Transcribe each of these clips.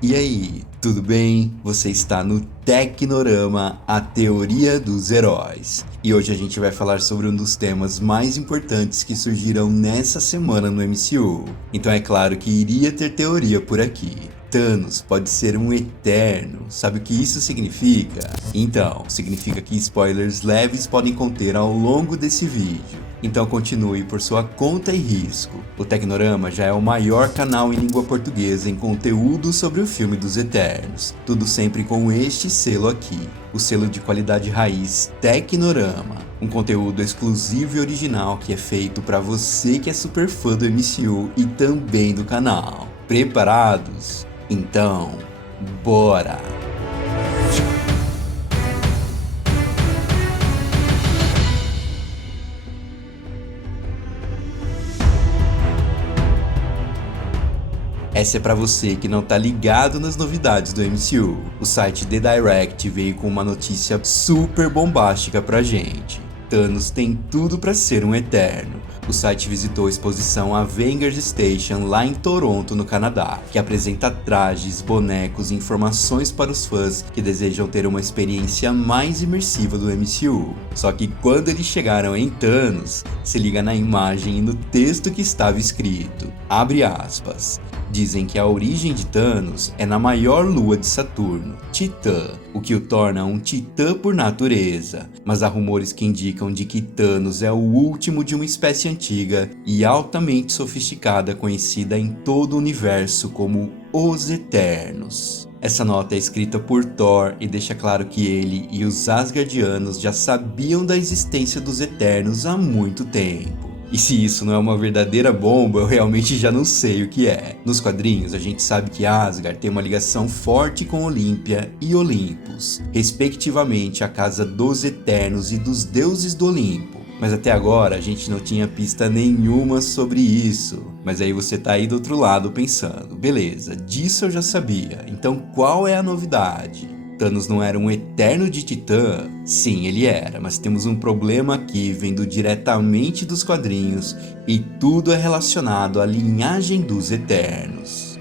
E aí, tudo bem? Você está no Tecnorama, a teoria dos heróis. E hoje a gente vai falar sobre um dos temas mais importantes que surgiram nessa semana no MCU. Então é claro que iria ter teoria por aqui. Thanos pode ser um eterno. Sabe o que isso significa? Então, significa que spoilers leves podem conter ao longo desse vídeo. Então continue por sua conta e risco. O Tecnorama já é o maior canal em língua portuguesa em conteúdo sobre o filme dos Eternos. Tudo sempre com este selo aqui, o selo de qualidade raiz Tecnorama. Um conteúdo exclusivo e original que é feito para você que é super fã do MCU e também do canal. Preparados? Então, bora! Essa é pra você que não tá ligado nas novidades do MCU. O site The Direct veio com uma notícia super bombástica pra gente. Thanos tem tudo pra ser um eterno. O site visitou a exposição Avengers Station lá em Toronto, no Canadá, que apresenta trajes, bonecos e informações para os fãs que desejam ter uma experiência mais imersiva do MCU. Só que quando eles chegaram em Thanos, se liga na imagem e no texto que estava escrito, abre aspas. Dizem que a origem de Thanos é na maior lua de Saturno, Titã, o que o torna um titã por natureza. Mas há rumores que indicam de que Thanos é o último de uma espécie antiga e altamente sofisticada conhecida em todo o universo como os Eternos. Essa nota é escrita por Thor e deixa claro que ele e os Asgardianos já sabiam da existência dos Eternos há muito tempo. E se isso não é uma verdadeira bomba, eu realmente já não sei o que é. Nos quadrinhos, a gente sabe que Asgard tem uma ligação forte com Olímpia e Olympus, respectivamente a casa dos Eternos e dos deuses do Olimpo. Mas até agora a gente não tinha pista nenhuma sobre isso. Mas aí você tá aí do outro lado pensando, beleza, disso eu já sabia, então qual é a novidade? Thanos não era um eterno de Titã? Sim, ele era, mas temos um problema aqui vindo diretamente dos quadrinhos e tudo é relacionado à linhagem dos Eternos.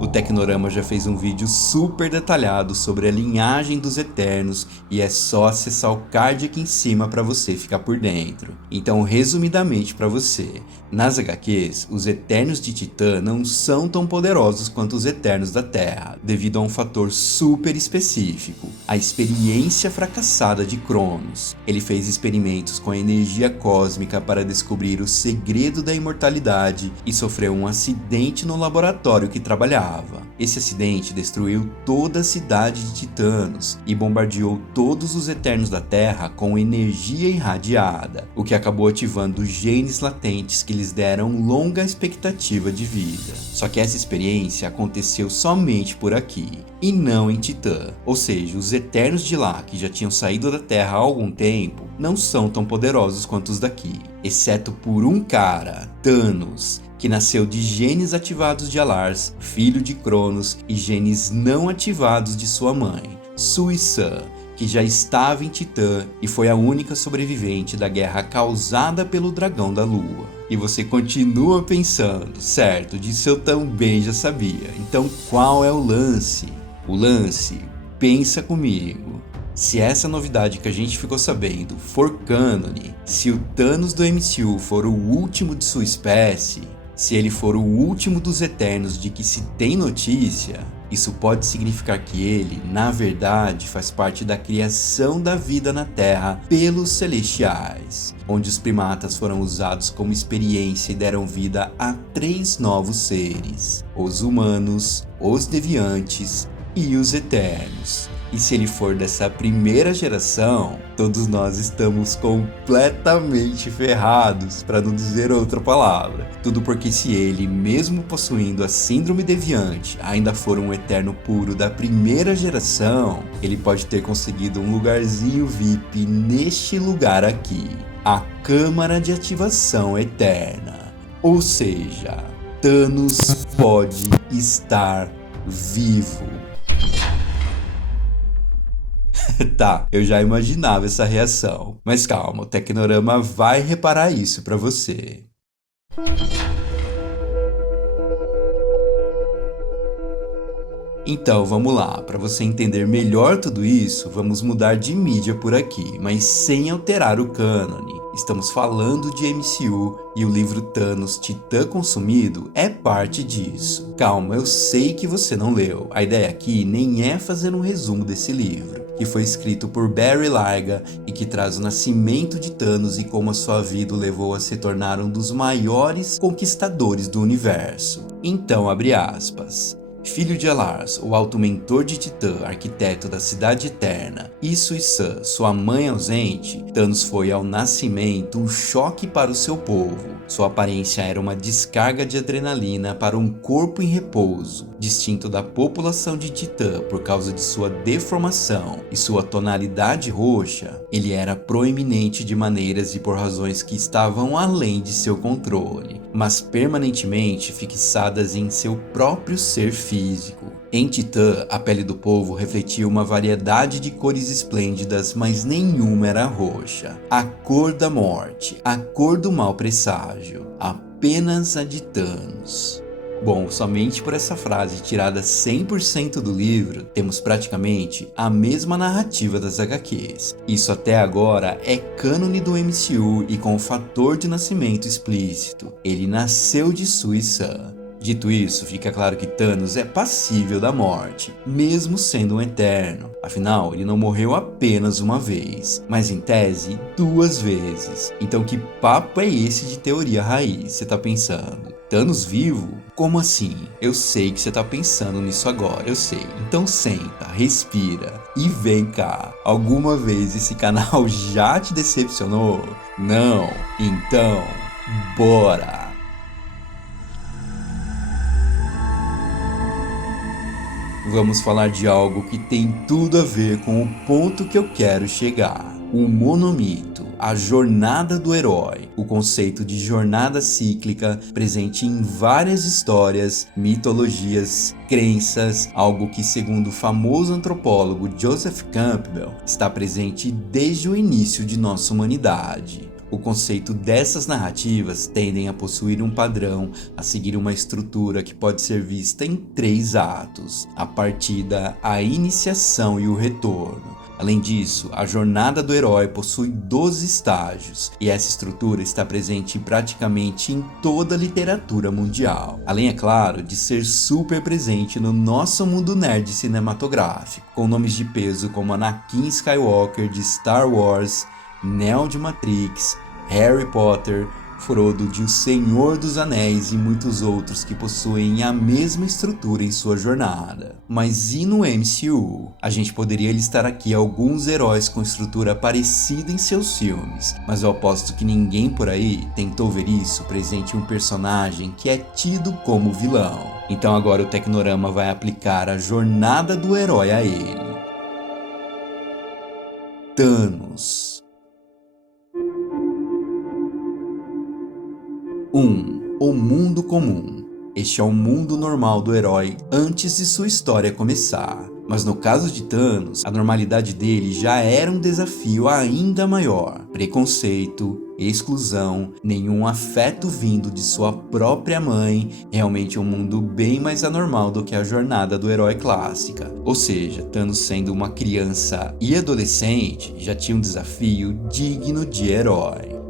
O Tecnorama já fez um vídeo super detalhado sobre a linhagem dos Eternos e é só acessar o card aqui em cima para você ficar por dentro. Então, resumidamente para você, nas HQs, os Eternos de Titã não são tão poderosos quanto os Eternos da Terra, devido a um fator super específico, a experiência fracassada de Cronos. Ele fez experimentos com a energia cósmica para descobrir o segredo da imortalidade e sofreu um acidente no laboratório que trabalhava. Esse acidente destruiu toda a cidade de Titanos e bombardeou todos os Eternos da Terra com energia irradiada, o que acabou ativando genes latentes que lhes deram longa expectativa de vida. Só que essa experiência aconteceu somente por aqui, e não em Titã. Ou seja, os Eternos de lá, que já tinham saído da Terra há algum tempo, não são tão poderosos quanto os daqui, exceto por um cara, Thanos, que nasceu de genes ativados de Alars, filho de Cronos, e genes não ativados de sua mãe, Suisan, que já estava em Titã e foi a única sobrevivente da guerra causada pelo Dragão da Lua. E você continua pensando, certo, disso eu também já sabia, então qual é o lance? O lance, pensa comigo. Se essa novidade que a gente ficou sabendo for cânone, se o Thanos do MCU for o último de sua espécie, se ele for o último dos Eternos de que se tem notícia, isso pode significar que ele, na verdade, faz parte da criação da vida na Terra pelos Celestiais, onde os primatas foram usados como experiência e deram vida a 3 novos seres: os humanos, os deviantes e os Eternos. E se ele for dessa primeira geração, todos nós estamos completamente ferrados, para não dizer outra palavra. Tudo porque se ele, mesmo possuindo a síndrome deviante, ainda for um eterno puro da primeira geração, ele pode ter conseguido um lugarzinho VIP neste lugar aqui, a Câmara de Ativação Eterna. Ou seja, Thanos pode estar vivo. Tá, eu já imaginava essa reação. Mas calma, o Tecnorama vai reparar isso pra você. Então vamos lá, para você entender melhor tudo isso, vamos mudar de mídia por aqui, mas sem alterar o cânone. Estamos falando de MCU e o livro Thanos Titã Consumido é parte disso. Calma, eu sei que você não leu. A ideia aqui nem é fazer um resumo desse livro, que foi escrito por Barry Lyga e que traz o nascimento de Thanos e como a sua vida o levou a se tornar um dos maiores conquistadores do universo. Então, abre aspas. Filho de Alars, o alto mentor de Titã, arquiteto da Cidade Eterna, e Suiçã, sua mãe ausente, Thanos foi ao nascimento um choque para o seu povo. Sua aparência era uma descarga de adrenalina para um corpo em repouso. Distinto da população de Titã por causa de sua deformação e sua tonalidade roxa, ele era proeminente de maneiras e por razões que estavam além de seu controle, mas permanentemente fixadas em seu próprio ser físico. Em Titã, a pele do povo refletia uma variedade de cores esplêndidas, mas nenhuma era roxa. A cor da morte, a cor do mau presságio, apenas a de Thanos. Bom, somente por essa frase tirada 100% do livro, temos praticamente a mesma narrativa das HQs. Isso até agora é cânone do MCU e com o fator de nascimento explícito. Ele nasceu de Suiçã. Dito isso, fica claro que Thanos é passível da morte, mesmo sendo um eterno. Afinal, ele não morreu apenas uma vez, mas em tese, 2 vezes. Então que papo é esse de teoria raiz, você tá pensando? Thanos vivo? Como assim? Eu sei que você tá pensando nisso agora, eu sei. Então senta, respira e vem cá. Alguma vez esse canal já te decepcionou? Não? Então, bora! Vamos falar de algo que tem tudo a ver com o ponto que eu quero chegar. O monomito, a jornada do herói, o conceito de jornada cíclica presente em várias histórias, mitologias, crenças, algo que, segundo o famoso antropólogo Joseph Campbell, está presente desde o início de nossa humanidade. O conceito dessas narrativas tendem a possuir um padrão, a seguir uma estrutura que pode ser vista em 3 atos: a partida, a iniciação e o retorno. Além disso, a jornada do herói possui 12 estágios, e essa estrutura está presente praticamente em toda a literatura mundial. Além, é claro, de ser super presente no nosso mundo nerd cinematográfico, com nomes de peso como Anakin Skywalker de Star Wars, Neo de Matrix, Harry Potter, Frodo de O Senhor dos Anéis e muitos outros que possuem a mesma estrutura em sua jornada. Mas e no MCU? A gente poderia listar aqui alguns heróis com estrutura parecida em seus filmes, mas eu aposto que ninguém por aí tentou ver isso presente em um personagem que é tido como vilão. Então agora o Tecnorama vai aplicar a jornada do herói a ele. Thanos. 1. O mundo comum. Este é o mundo normal do herói antes de sua história começar. Mas no caso de Thanos, a normalidade dele já era um desafio ainda maior. Preconceito, exclusão, nenhum afeto vindo de sua própria mãe, realmente um mundo bem mais anormal do que a jornada do herói clássica. Ou seja, Thanos sendo uma criança e adolescente, já tinha um desafio digno de herói.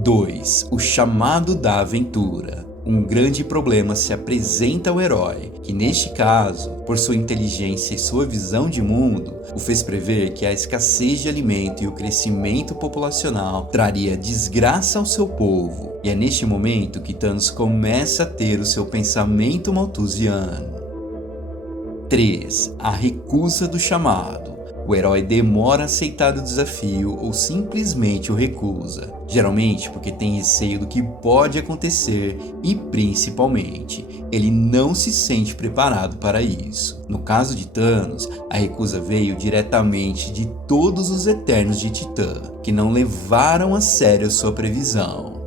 2. O chamado da aventura. Um grande problema se apresenta ao herói, que neste caso, por sua inteligência e sua visão de mundo, o fez prever que a escassez de alimento e o crescimento populacional traria desgraça ao seu povo. E é neste momento que Thanos começa a ter o seu pensamento malthusiano. 3. A recusa do chamado. O herói demora a aceitar o desafio ou simplesmente o recusa, geralmente porque tem receio do que pode acontecer e, principalmente, ele não se sente preparado para isso. No caso de Thanos, a recusa veio diretamente de todos os Eternos de Titã, que não levaram a sério sua previsão.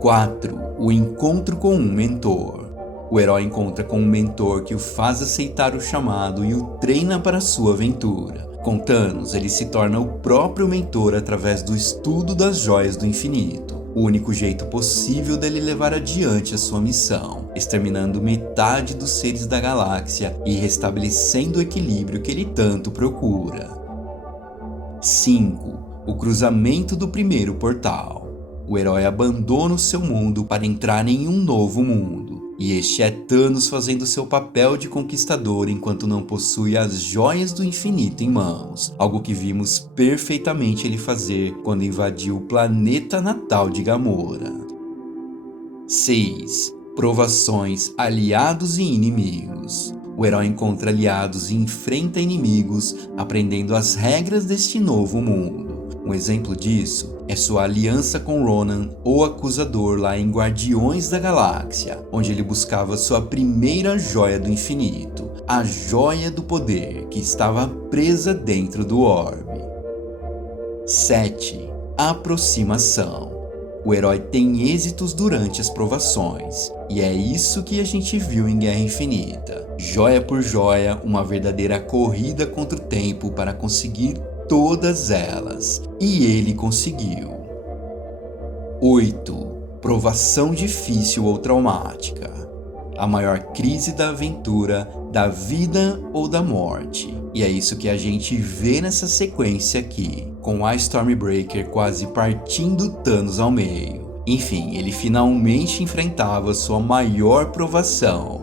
4. O encontro com um mentor. O herói encontra com um mentor que o faz aceitar o chamado e o treina para sua aventura. Com Thanos, ele se torna o próprio mentor através do estudo das joias do infinito. o único jeito possível dele levar adiante a sua missão, exterminando metade dos seres da galáxia e restabelecendo o equilíbrio que ele tanto procura. 5. O cruzamento do primeiro portal. O herói abandona o seu mundo para entrar em um novo mundo, e este é Thanos fazendo seu papel de conquistador enquanto não possui as joias do infinito em mãos, algo que vimos perfeitamente ele fazer quando invadiu o planeta natal de Gamora. 6. Provações, aliados e inimigos. O herói encontra aliados e enfrenta inimigos, aprendendo as regras deste novo mundo. Um exemplo disso é sua aliança com Ronan, o Acusador, lá em Guardiões da Galáxia, onde ele buscava sua primeira joia do infinito, a Joia do Poder, que estava presa dentro do orbe. 7. Aproximação. O herói tem êxitos durante as provações, e é isso que a gente viu em Guerra Infinita. Joia por joia, uma verdadeira corrida contra o tempo para conseguir todas elas, e ele conseguiu. 8. Provação difícil ou traumática. A maior crise da aventura, da vida ou da morte. E é isso que a gente vê nessa sequência aqui, com a Stormbreaker quase partindo Thanos ao meio. Enfim, ele finalmente enfrentava sua maior provação.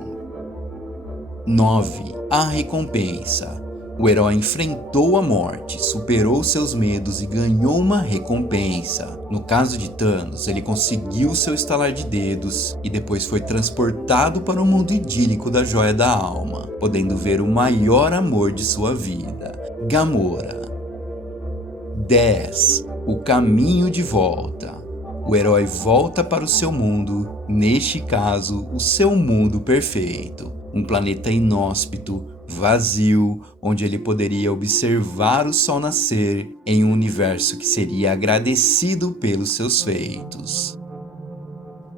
9. A recompensa. O herói enfrentou a morte, superou seus medos e ganhou uma recompensa. No caso de Thanos, ele conseguiu seu estalar de dedos e depois foi transportado para o mundo idílico da Joia da Alma, podendo ver o maior amor de sua vida, Gamora. 10. O caminho de volta. O herói volta para o seu mundo, neste caso, o seu mundo perfeito. Um planeta inóspito, vazio, onde ele poderia observar o sol nascer em um universo que seria agradecido pelos seus feitos.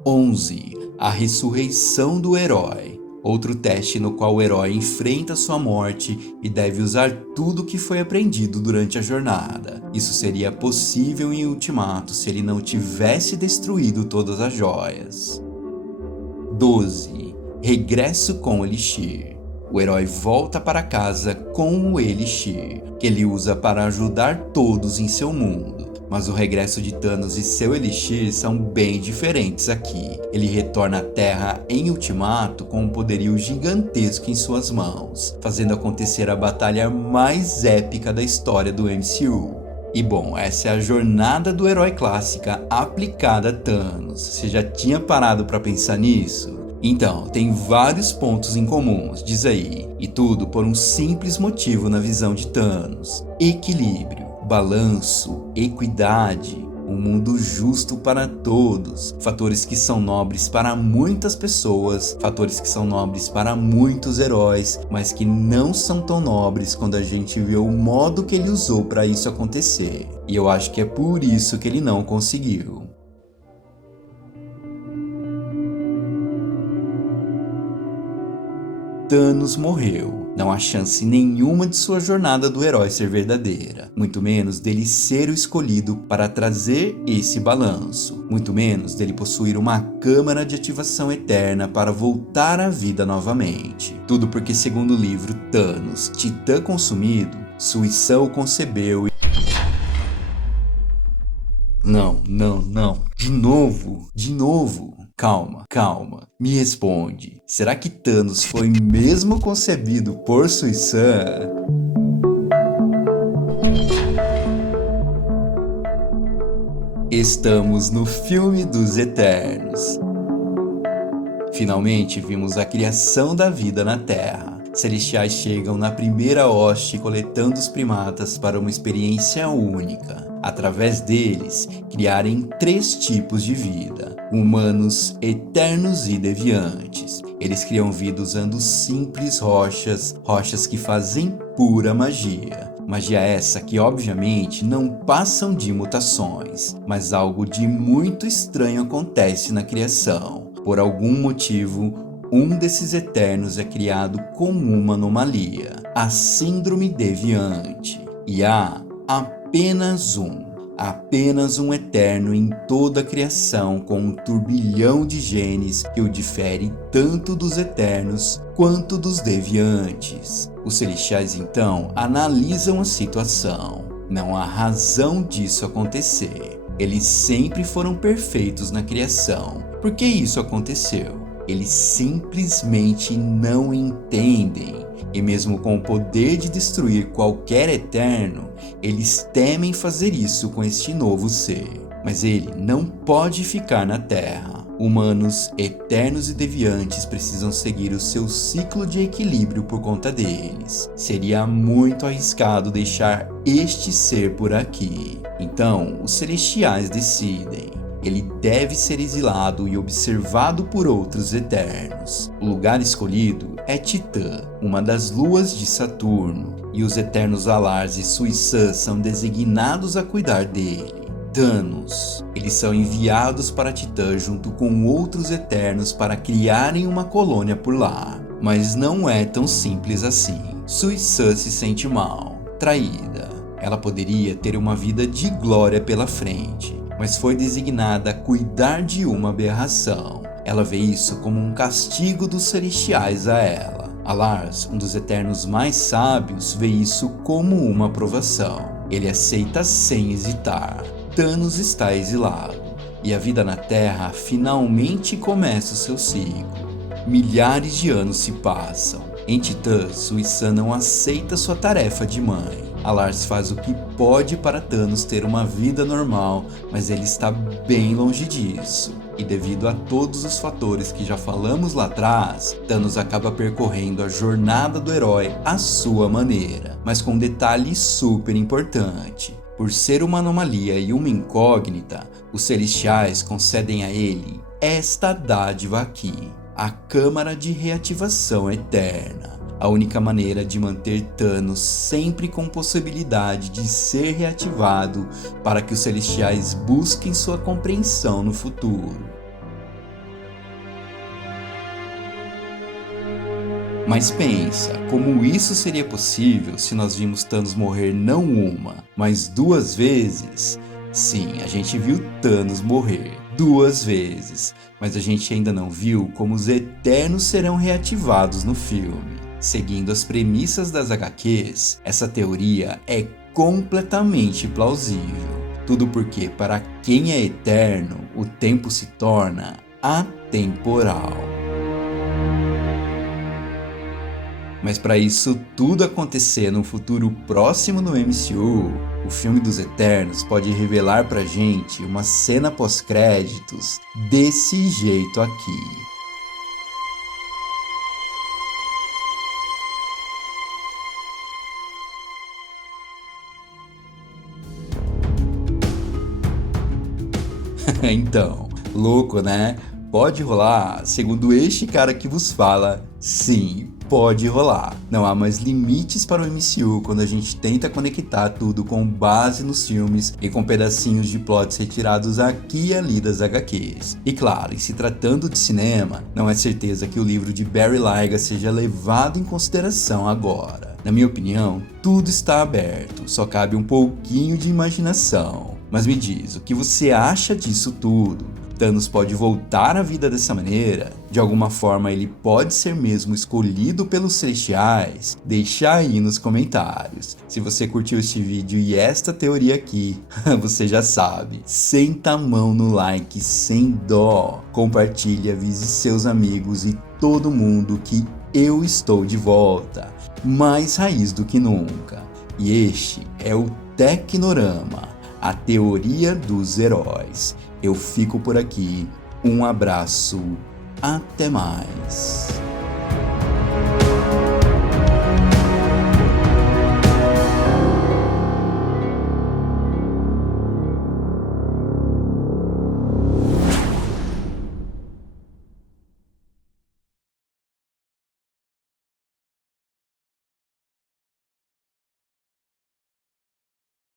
11. A ressurreição do herói. Outro teste no qual o herói enfrenta sua morte e deve usar tudo o que foi aprendido durante a jornada. Isso seria possível em Ultimato se ele não tivesse destruído todas as joias. 12. Regresso com o Elixir. O herói volta para casa com o Elixir, que ele usa para ajudar todos em seu mundo. Mas o regresso de Thanos e seu Elixir são bem diferentes aqui. Ele retorna à Terra em Ultimato com um poderio gigantesco em suas mãos, fazendo acontecer a batalha mais épica da história do MCU. E bom, essa é a jornada do herói clássica aplicada a Thanos. Você já tinha parado para pensar nisso? Então, tem vários pontos em comuns, diz aí, e tudo por um simples motivo na visão de Thanos: equilíbrio, balanço, equidade, um mundo justo para todos, fatores que são nobres para muitas pessoas, fatores que são nobres para muitos heróis, mas que não são tão nobres quando a gente vê o modo que ele usou para isso acontecer. E eu acho que é por isso que ele não conseguiu. Thanos morreu. Não há chance nenhuma de sua jornada do herói ser verdadeira, muito menos dele ser o escolhido para trazer esse balanço, muito menos dele possuir uma câmara de ativação eterna para voltar à vida novamente. Tudo porque, segundo o livro Thanos, Titã Consumido, Suição o concebeu e... Não. De novo. Calma. Me responde. Será que Thanos foi mesmo concebido por Suição? Estamos no filme dos Eternos. Finalmente vimos a criação da vida na Terra. Celestiais chegam na primeira hoste coletando os primatas para uma experiência única. Através deles, criarem 3 tipos de vida: humanos, eternos e deviantes. Eles criam vida usando simples rochas que fazem pura magia. Magia essa que obviamente não passam de mutações, mas algo de muito estranho acontece na criação. Por algum motivo, um desses Eternos é criado com uma anomalia, a Síndrome Deviante. E há apenas um. apenas um eterno em toda a criação com um turbilhão de genes que o difere tanto dos eternos quanto dos deviantes. Os celestiais então analisam a situação. Não há razão disso acontecer. Eles sempre foram perfeitos na criação. Por que isso aconteceu? Eles simplesmente não entendem. E mesmo com o poder de destruir qualquer eterno, eles temem fazer isso com este novo ser. Mas ele não pode ficar na Terra. Humanos, eternos e deviantes precisam seguir o seu ciclo de equilíbrio por conta deles. Seria muito arriscado deixar este ser por aqui. Então, os celestiais decidem. Ele deve ser exilado e observado por outros eternos. O lugar escolhido é Titã, uma das luas de Saturno, e os eternos Alars e Suisã são designados a cuidar dele. Thanos. Eles são enviados para Titã junto com outros eternos para criarem uma colônia por lá. Mas não é tão simples assim. Suisã se sente mal, traída. Ela poderia ter uma vida de glória pela frente, mas foi designada a cuidar de uma aberração. Ela vê isso como um castigo dos celestiais a ela. Alars, um dos eternos mais sábios, vê isso como uma aprovação. Ele aceita sem hesitar. Thanos está exilado, e a vida na Terra finalmente começa o seu ciclo. Milhares de anos se passam. Em Titã, Suisã não aceita sua tarefa de mãe. Alars faz o que pode para Thanos ter uma vida normal, mas ele está bem longe disso. E devido a todos os fatores que já falamos lá atrás, Thanos acaba percorrendo a jornada do herói à sua maneira, mas com um detalhe super importante. Por ser uma anomalia e uma incógnita, os celestiais concedem a ele esta dádiva aqui, a Câmara de Reativação Eterna. A única maneira de manter Thanos sempre com possibilidade de ser reativado para que os celestiais busquem sua compreensão no futuro. Mas pensa, como isso seria possível se nós vimos Thanos morrer não uma, mas 2 vezes? Sim, a gente viu Thanos morrer 2 vezes, mas a gente ainda não viu como os Eternos serão reativados no filme. Seguindo as premissas das HQs, essa teoria é completamente plausível. Tudo porque, para quem é eterno, o tempo se torna atemporal. Mas para isso tudo acontecer num futuro próximo no MCU, o filme dos Eternos pode revelar pra gente uma cena pós-créditos desse jeito aqui. Então, louco, né? Pode rolar? Segundo este cara que vos fala, sim, pode rolar. Não há mais limites para o MCU quando a gente tenta conectar tudo com base nos filmes e com pedacinhos de plots retirados aqui e ali das HQs. E claro, em se tratando de cinema, não é certeza que o livro de Barry Lyga seja levado em consideração agora. Na minha opinião, tudo está aberto, só cabe um pouquinho de imaginação. Mas me diz, o que você acha disso tudo? Thanos pode voltar à vida dessa maneira? De alguma forma ele pode ser mesmo escolhido pelos celestiais? Deixa aí nos comentários. Se você curtiu este vídeo e esta teoria aqui, você já sabe. Senta a mão no like sem dó. Compartilha, avise seus amigos e todo mundo que eu estou de volta. Mais raiz do que nunca. E este é o Tecnorama, a teoria dos heróis. Eu fico por aqui, um abraço, até mais.